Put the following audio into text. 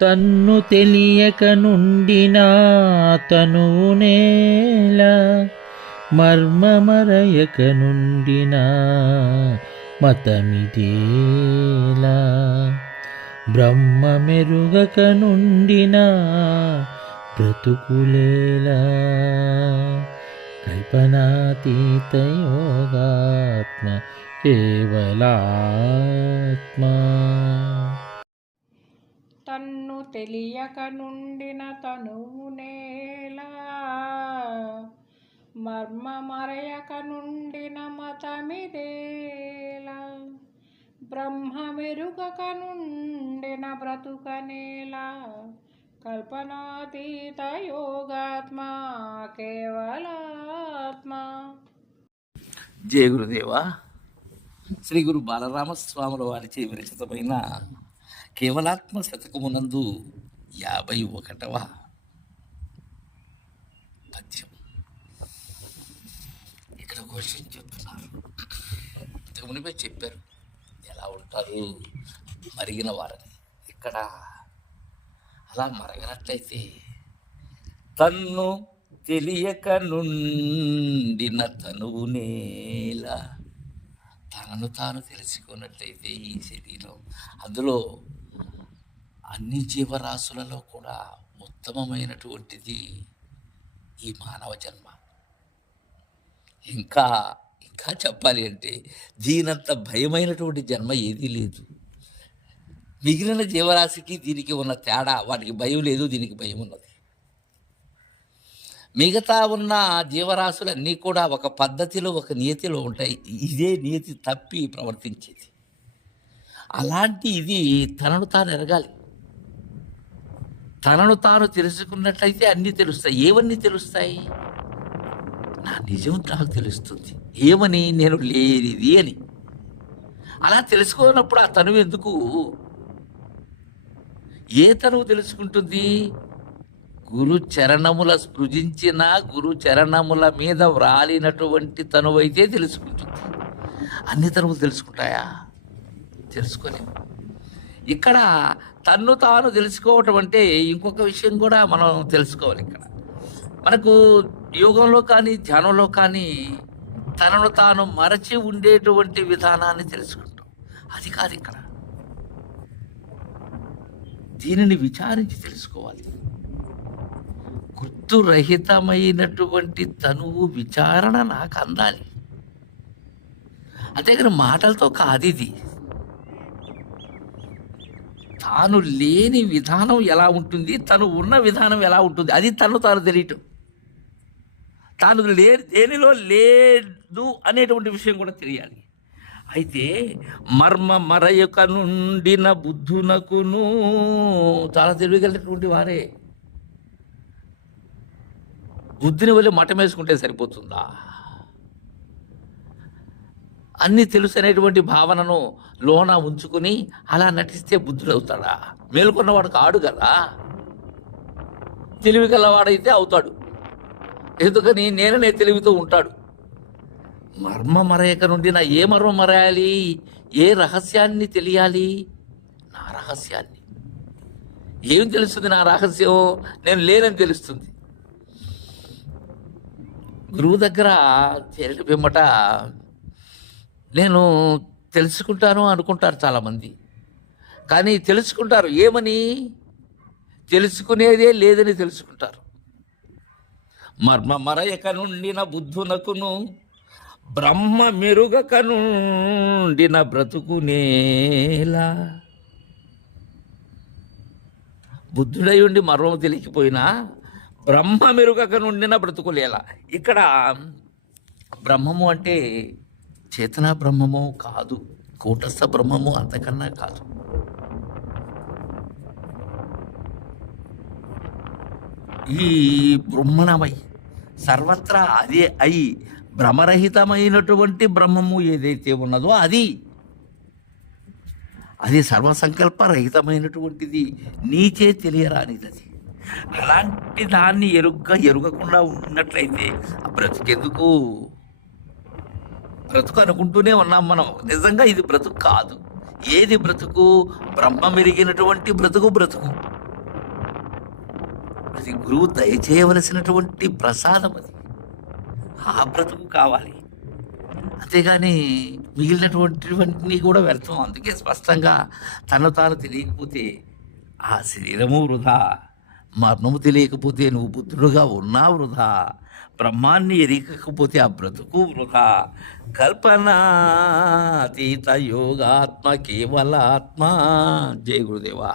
తన్ను తెలియక నుండినా నుండిన తనువునేల మర్మమరయక నుండినా మతమిదేలా. బ్రహ్మ మెరుగక నుండినా బ్రతుకులేలా. కల్పనాతీత యోగాత్మ కేవలా తెలియక నుండిన తనువు నేల. మర్మ మరయక నుండిన మతమిదేలా. బ్రహ్మ మెరుగక నుండిన బ్రతుకనేలా కల్పనాతీత యోగాత్మ కేవలాత్మ. జయ గురుదేవ. శ్రీ గురు బాలరామస్వాముల వారిచే విరచితమైన కేవలాత్మ శతకమునందు యాభై ఒకటవ పద్యం. ఇక్కడ ఒక చెప్తున్నారు. ఇంతకు మునిపే చెప్పారు. ఎలా ఉంటారు? మరిగిన వారని. ఇక్కడ అలా మరగనట్లయితే తన్ను తెలియక నుండిన తనువు నేల తనను తాను తెలుసుకున్నట్లయితే ఈ శరీరం. అందులో అన్ని జీవరాశులలో కూడా ఉత్తమమైనటువంటిది ఈ మానవ జన్మ. ఇంకా ఇంకా చెప్పాలి అంటే దీనంత భయమైనటువంటి జన్మ ఏదీ లేదు. మిగిలిన జీవరాశికి దీనికి ఉన్న తేడా వాటికి భయం లేదు దీనికి భయం ఉన్నది మిగతా ఉన్న జీవరాశులన్నీ కూడా ఒక పద్ధతిలో ఒక నియతిలో ఉంటాయి. ఇదే నియతి తప్పి ప్రవర్తించేది. అలాంటి ఇది తనను తాను ఎరగాలి. తనను తాను తెలుసుకున్నట్లయితే అన్నీ తెలుస్తాయి. ఏవన్నీ తెలుస్తాయి? నా నిజం నాకు తెలుస్తుంది. ఏమని నేను లేనిది అని. అలా తెలుసుకోనప్పుడు ఆ తనువు ఎందుకు? ఏ తనువు తెలుసుకుంటుంది? గురు చరణముల స్పృజించిన గురు చరణముల మీద వ్రాలినటువంటి తనువైతే తెలుసుకుంటుంది. అన్ని తనువులు తెలుసుకుంటాయా? తెలుసుకొని. ఇక్కడ తన్ను తాను తెలుసుకోవటం అంటే ఇంకొక విషయం కూడా మనం తెలుసుకోవాలి ఇక్కడ. మనకు యోగంలో కానీ ధ్యానంలో కానీ తనను తాను మరచి ఉండేటువంటి విధానాన్ని తెలుసుకుంటాం. అది కాదు ఇక్కడ. దీనిని విచారించి తెలుసుకోవాలి. గుర్తురహితమైనటువంటి తనువు విచారణ నాకు అందాలి. అంతేగాని మాటలతో కాదు ఇది. తాను లేని విధానం ఎలా ఉంటుంది? తను ఉన్న విధానం ఎలా ఉంటుంది? అది తను తాను తెలియటం. తాను లే దేనిలో లేదు అనేటువంటి విషయం కూడా తెలియాలి. అయితే మర్మ మరయక నుండిన బుద్ధునకును చాలా తెలివిగలిగినటువంటి వారే. బుద్ధిని వల్ల మఠం వేసుకుంటే సరిపోతుందా? అన్నీ తెలుసు అనేటువంటి భావనను లోన ఉంచుకుని అలా నటిస్తే బుద్ధుడు అవుతాడా మేలుకున్నవాడు కాడు కదా. తెలివి గలవాడైతే అవుతాడు. ఎందుకని నేననే తెలివితో ఉంటాడు. మర్మ మరయక నుండి నా ఏ మర్మ మరయాలి ఏ రహస్యాన్ని తెలియాలి? నా రహస్యాన్ని. ఏం తెలుస్తుంది నా రహస్యం నేను లేనని తెలుస్తుంది. గురువు దగ్గర చేరిన పిమ్మట నేను తెలుసుకుంటాను అనుకుంటారు చాలామంది. కానీ తెలుసుకుంటారు ఏమని? తెలుసుకునేదే లేదని తెలుసుకుంటారు. మర్మ మరయక నుండిన బుద్ధునకును బ్రహ్మ మెరుగక నుండిన బ్రతుకునేలా. బుద్ధుడై ఉండి మర్మం తెలియకపోయినా బ్రహ్మ మెరుగక నుండిన బ్రతుకులేలా. ఇక్కడ బ్రహ్మము అంటే చేతన బ్రహ్మము కాదు కూటస్థ బ్రహ్మము అంతకన్నా కాదు. ఈ బ్రహ్మణమై సర్వత్రా అదే అయి భ్రమరహితమైనటువంటి బ్రహ్మము ఏదైతే ఉన్నదో అది. అది సర్వసంకల్ప రహితమైనటువంటిది నీచే తెలియరానిది అది అలాంటి దాన్ని ఎరుగ్గా ఎరుగకుండా ఉన్నట్లయితే ఆ బ్రతుకెందుకు? బ్రతుకు అనుకుంటూనే ఉన్నాం మనం. నిజంగా ఇది బ్రతుకు కాదు. ఏది బ్రతుకు? బ్రహ్మ మెరిగినటువంటి బ్రతుకు బ్రతుకు. అది గురువు దయచేయవలసినటువంటి ప్రసాదం అది. ఆ బ్రతుకు కావాలి. అంతేగాని మిగిలినటువంటివన్నీ కూడా వ్యర్థం. అందుకే స్పష్టంగా తను తాను తెలియకపోతే ఆ శరీరము వృధా. మరణము తెలియకపోతే నువ్వు బుద్ధుడుగా ఉన్నా వృధా. బ్రహ్మాన్ని ఎరికకపోతే ఆ బ్రతుకు వృధా. కల్పనాతీత యోగాత్మ కేవలాత్మ. జయ గురుదేవా.